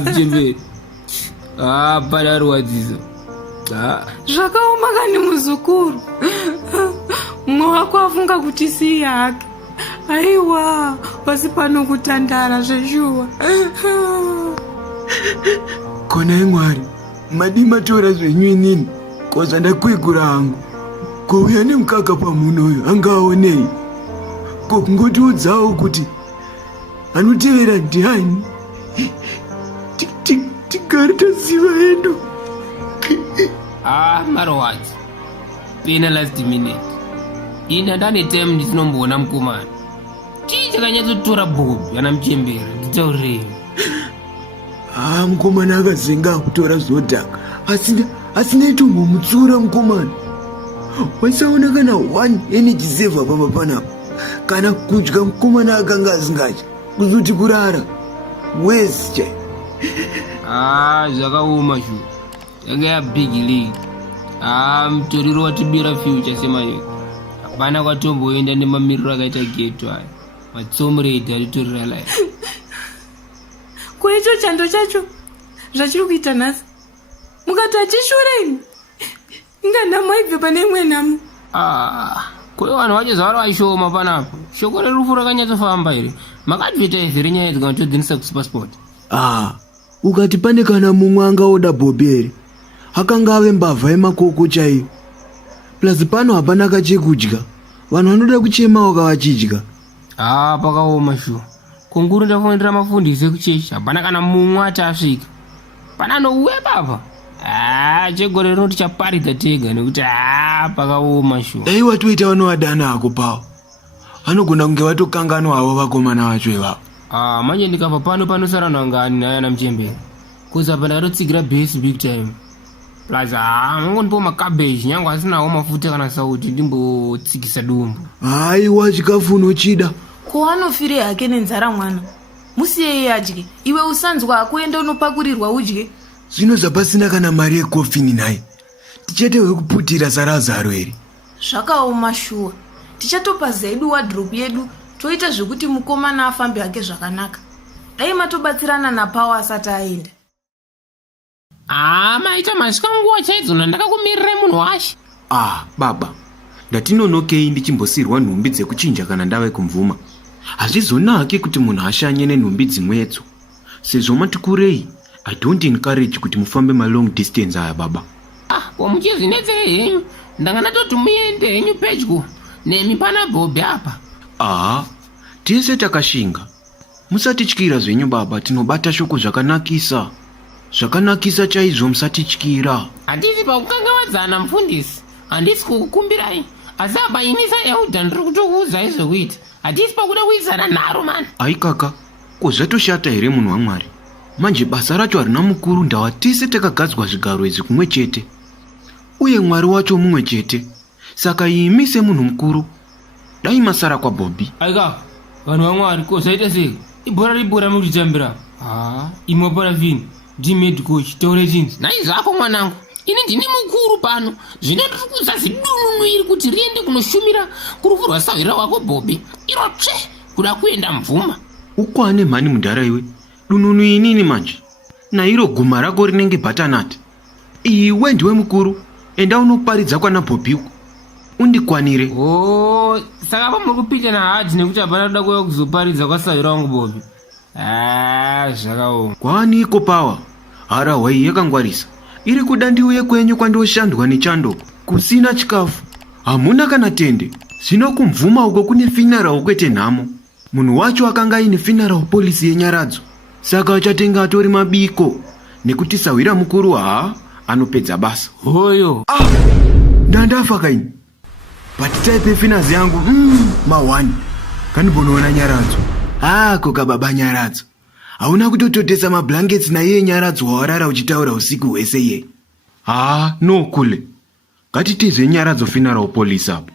Mjembe. Padarwadziza. Zvakaoma kani muzukuru. Mwe wako afunga kuti si yake. Aiwa, pasi pano kutandara zveshuwa. Kona Mwari, madima tora zvenyu inini, koza ndakwigura hangu. Kouya nemukaka pamunoyo, angaonei. Kungotiudzawo kuti anotevera ndiani. Tigare taziva hedu. Marwadzi. Pena last minute. Ina ndane time ndinombona mukomana. Chii chakanyatsotora Bobby ana Mchembera nditaurei. Mukomana akazenga kutora zodhaka. Asina itombomutsura mukomana. Waisaona kana 1 energy saver papa Panhamo. Kana kudya mukomana akanga asingadya. Kuzoti kurara. Wesje. Zvakaoma shu. Yanga ya big league. Mutoriro watibira future semayo. Hapana kwatomboenda nemamiriro akaita geto aya. Matsomuredi aritorira life. Kuicho chando chacho zvachiri kuita nhasi. Mukati achishurei. Ingana maibve pane imwe nhamo. Kuri vanhu vacho zvavari vaishoma panapo. Shoko rerufu rakanyatsofamba here. Makadvertise renyaya dzikanatodzinisa kuSuperSport. Ukati pane kana mumwe angaoda Bobby here. Akanga ave mbavha yemakoko chaiyo. Plus pano hapana kachekudya. Vanhu vanoda kuchema wakavachidya. Pakaoma shu. Kunguru ndafonera mafundisi ekuchechi. Hapana kana mumwe ati asvika. Pana nouya baba. Chegore rinoti chaparidza tega nekuti pakaoma shu. Dai watoita vanowadana ako pawo. Vanogona kunge vatokanganwa havo vakomana vacho ivavo. Manje ndikabva pano panosara nangani naye ana Mchembera. Kuza apa ndakatotsigira base big time. Plus mungondipo makabeji nyange asinawo mafuta kana sauti ndimbotsikisa dumbu. Haiwa chikafu unochida. Ko anofire hake nenzara mwana. Musiye adye. Iwe usanzwa kuenda unopakurirwa udye. Zvino zvapasina kana mari yekofini naye. Tichatewe kuputira sarazaro here. Zvakaoma shuwa. Tichatopa zedu wardrobe yedu. Toita zvekuti mukomana afambe hake zvakanaka. Dai matobatsirana naPawa asati aenda. Maita mashikanguwa chaidzona ndakakumirira munhu washe. Baba. Ndatinonokei ndichimbosirwa nhumbi dzekuchinja kana ndave kumvuma. Hazvizonake kuti munhu ashanye nenhumbi dzimwedzo. Sezvo matikurei, I don't encourage kuti mufambe long distance aya baba. Muchizvinetsere henyu. Ndanganatoti muende henyu pedyo. Nemi pana Bobby apa. Tese takashinga. Musatityira zvenyu baba, tinobata shoko zvakanakisa. Zvakanakisa chaizvo musatityira. Handisi pakukangavadzana mufundisi. Handisi kukukumbirai. Asi apa inisa yaudha ndiri kutokuuzai zvokuita. Handisi pakuda kuisana nharo mani. Ai kaka, ko zvatoshata here munhu waMwari. Manje basa racho harina mukuru ndawa tese takagadzwa zvigaro izvi kumwe chete. Uye Mwari wacho mumwe chete. Saka imi semunhu mukuru dai masara kwaBobby. Aika, vanhu vaMwari ko zvaita sei? Ibhora ribhora mukutitambira. Imwe parafini. Ndi coach taure chinzi. Naizvako mwanangu. Ini ndini mukuru pano. Zvino ndiri kuzazidununu iri kuti riende kunoshumira kurufu rwasahwira wako Bobby. Iro tsve kuda kuenda mvuma. Ukwane mhani mundara iwe. Dununu inini manje. Nairo guma rako rinenge bhatanati. Iwe ndiwe mukuru. Enda unoparidza kwana Bobby uko. Undikwanire. Saka pa muri kupita na haji nekuti hapana kuda kuuya kuzoparidza kwasahwira wangu Bobby. Zvakaoma. Kwani iko Pawa. Harahwai yakangwarisa. Iri kuda ndiuye kwenyu kwandoshandwa nechando. Kusina chikafu. Hamuna kana tende. Zvino kumvuma uko kune funeral kwete nhamo. Munhu wacho akanga ine funeral policy yenyaradzo. Saka achatenga atori mabiko. Nekuti sahwira mukuru anopedza basa. Hoyo. Ndandafa kaini. Patitaipe finazi yangu mawani. Kanibonoona nyaradzo. Koka baba nyaradzo. Hauna kutototesa mablankets na iye nyaradzo wawarara uchitaura usiku hwese iye. No kule. Ngatitize nyaradzo funeral police apo.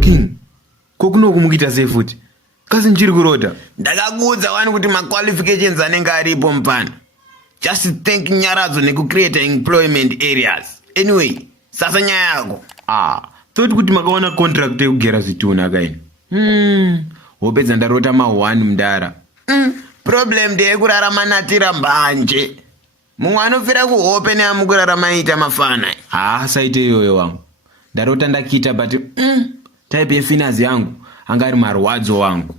King. Kokunoku mukita sei futi? Kasi nchiri kuroda. Ndakakuudza wani kuti ma-qualifications anenge aripo mpana. Just think nyaradzo nekucreate employment areas. Anyway, sasa nyaya yako. Thought kuti makaona contract yekugera zvituna kaini. wopedza ndarota ma1 mudara. Problem ndeyekurarama natira mbanje. Mumwe anofira kuhope neamukurarama ita mafana. Saite iyoyo wangu. Ndarota ndakita but type yefinazi yangu angari marwadzo wangu.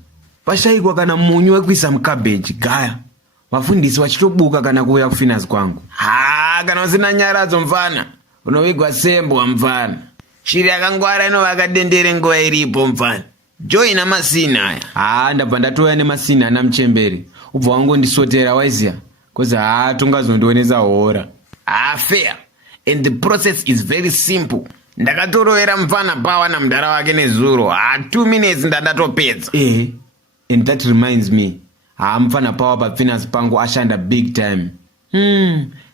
Pashayikwa kana munyu wekuisa mukabeji gaya. Vafundisi vachitobuka kana kuuya kufinazi kwangu. Kana usina nyaradzo mfana, unovigwa sembwa mfana. Shiri yakangwara inovaka dendere nguva iripo mfana. Joina masina aya. Ndabva ndatoya nemasina ana muchemberi. Ubva wangondisotera waiziya. Kozi tongazondionesa hora. Fair. And the process is very simple. Ndakatorovera mfana pawa na mudara wake nezuro. 2 minutes ndatopedza. And that reminds me. Mfana pawa pafinance pangu ashanda big time.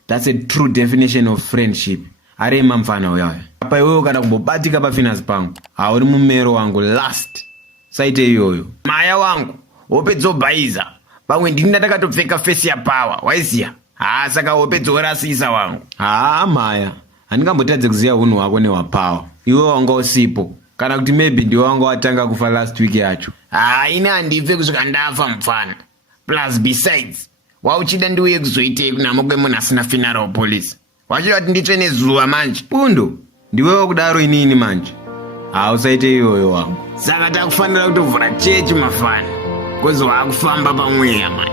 That's a true definition of friendship. Arema mfana uyawe. Apa iwewe kana kumbobatika pafinance pangu. Uri mumero wangu last. Saite iyoyo. Maya wangu. Opedzo baiza. Pamwe ndini ndatakatopfeka face ya power. Waiziya. Saka opedzo rasisa wangu. Maya. Handingambotadze kuziya unhu wako newapower. Iwe wanga usipo. Kana kuti maybe ndiwe wanga watanga kufa last week yacho. Ine handife kusvika ndafa mfana. Plus besides, wauchida ndiuye kuzoitei kunamo kwemunhu asina funeral police. Wachida kuti nditsve nezuva manje. Pundo, ndiwe wakudaro inini manje. Usaite iyoyo wangu. Saka takufanira kutovhura chechi mafana. Kozi wakufamba pamweya manje.